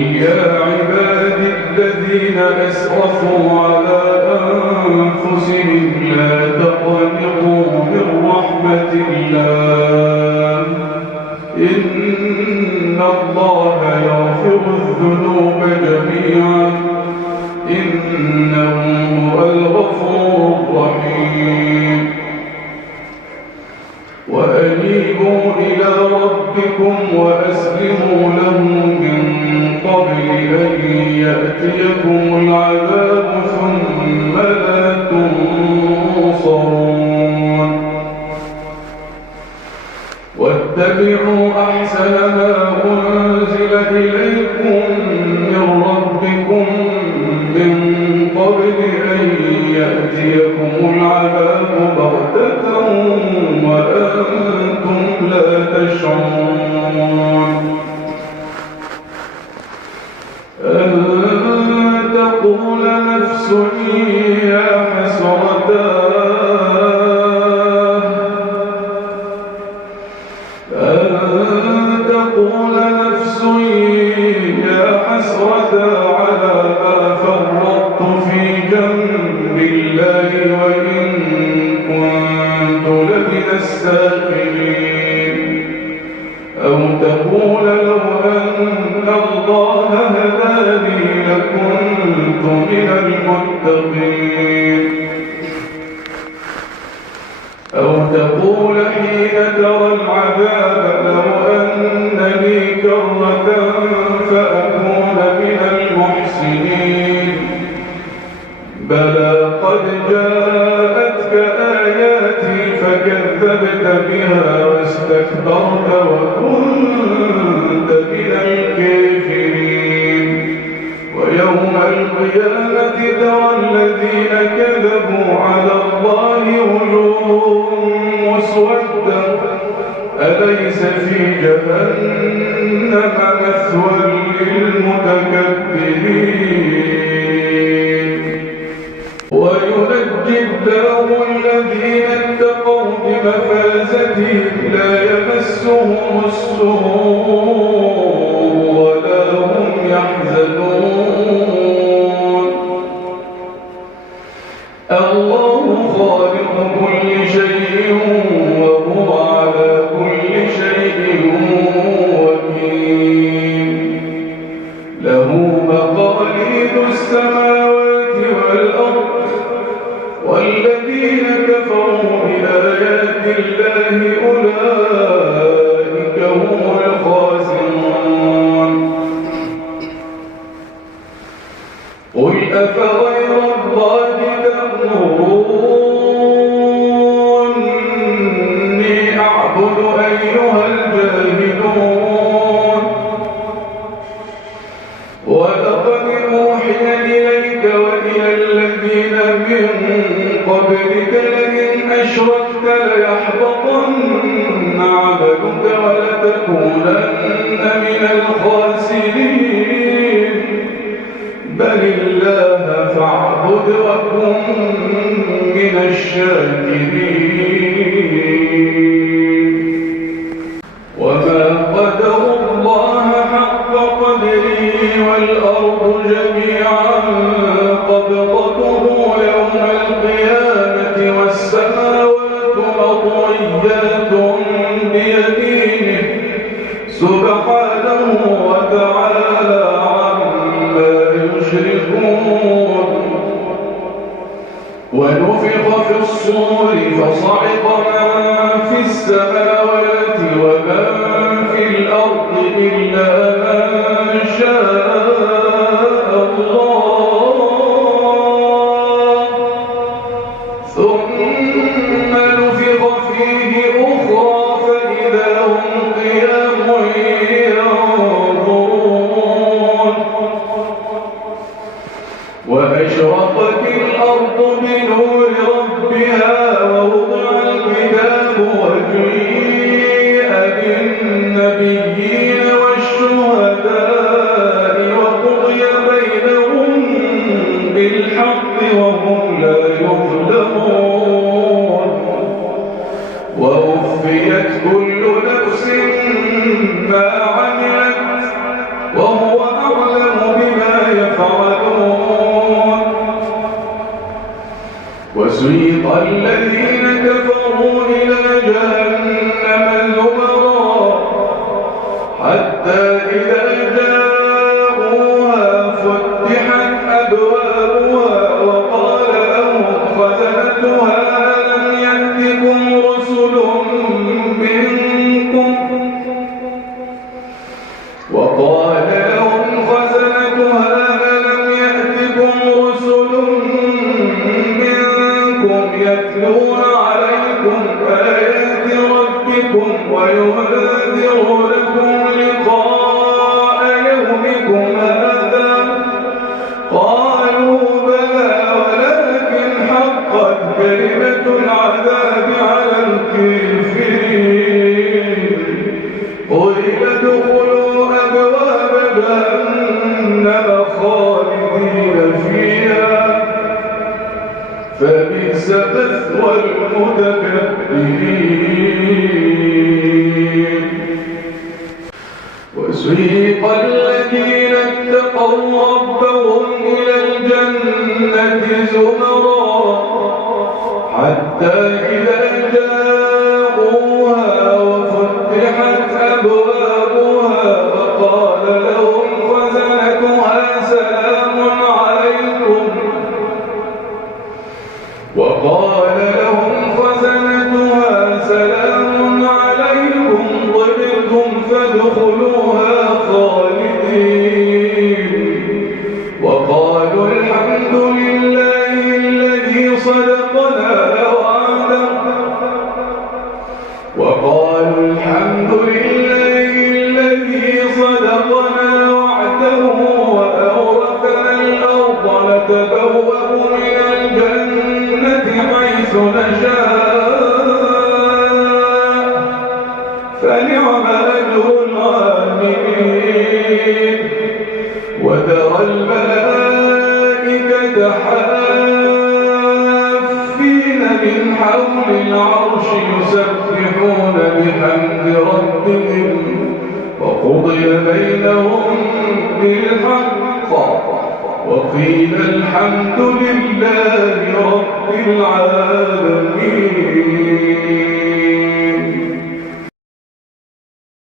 يا عبادي الذين أسرفوا على أنفسهم لا تقنطوا من رحمة الله إن الله يغفر الذنوب جميعا إنه هو الغفور الرحيم وأنيبوا إلى ربكم وأسلموا له من قبل أن يأتيكم العذاب ثم لا تنصرون واتبعوا أحسن ما أنزل إليكم من ربكم من قبل أن يأتيكم العذاب بغتة وأنتم لا تشعرون أن تقول نفس يا حسرة على ما فرطت في جنب الله وإن كنت لمن الساخرين أو تقول لو أن الله هداني لكنت من المتقين أو تقول حين ترى العذاب لو أن لي كرة فأكون من المحسنين بلى قد جاءتك آياتي فكذبت بها واستكبرت وكنت من الكافرين ويوم القيامة ترى الذين كذبوا على الله وجوههم مسودة أليس في جهنم مثوى للمتكبرين وينجي الله الذين اتقوا بمفازتهم لا يمسهم السوء ولا هم يحزنون الله خالق كل شيء وهو على كل شيء وكيل له مقاليد السماوات والأرض والذين كفروا بآيات الله أولئك هم الخاسرون قل أفغير الله تأمروني أعبد أيها الجاهلون ولقد أوحي إليك وإلى الذين من قبلك لئن أشركت ليحبطن عملك ولتكونن من الخاسرين بل الله فاعبد وكن من الشاكرين وما قدر الله حق قدره والأرض جميعا قبضته يوم القيامة والسماوات مطويات بيمينه سبحانه وتعالى عما يشركون ونفخ في الصور فصعق من في السماوات ومن في الأرض إلا من شاء الله وسيق الذين كفروا إلى جهنم زمرا حتى إذا جاءوها فتحت أبوابها وقال لهم خزنتها ألم يأتكم رسل منكم يتلون عليكم آيات ربكم وينذرونكم لقاء يومكم هذا قالوا بلى ولكن حقت كلمة العذاب على الكافرين قل ادخلوا أبواب جهنم خالدين فيها فبئس مثوى المتكبرين وسيق الذين اتقوا ربهم إلى الجنة زمرا حتى إذا جاءوها وفتحت أبوابها وقال لهم خزنتها سلام عليكم طبتم فادخلوها خالدين وقالوا الحمد لله الذي صدقنا وعده وأورثنا الأرض نتبوأ من الجنة حيث نشاء فنعم أجر العاملين وترى الملائكة حافين من حول العرش يسبحون بحمد ربهم وقضي بينهم بالحق وقيل الحمد لله رب العالمين.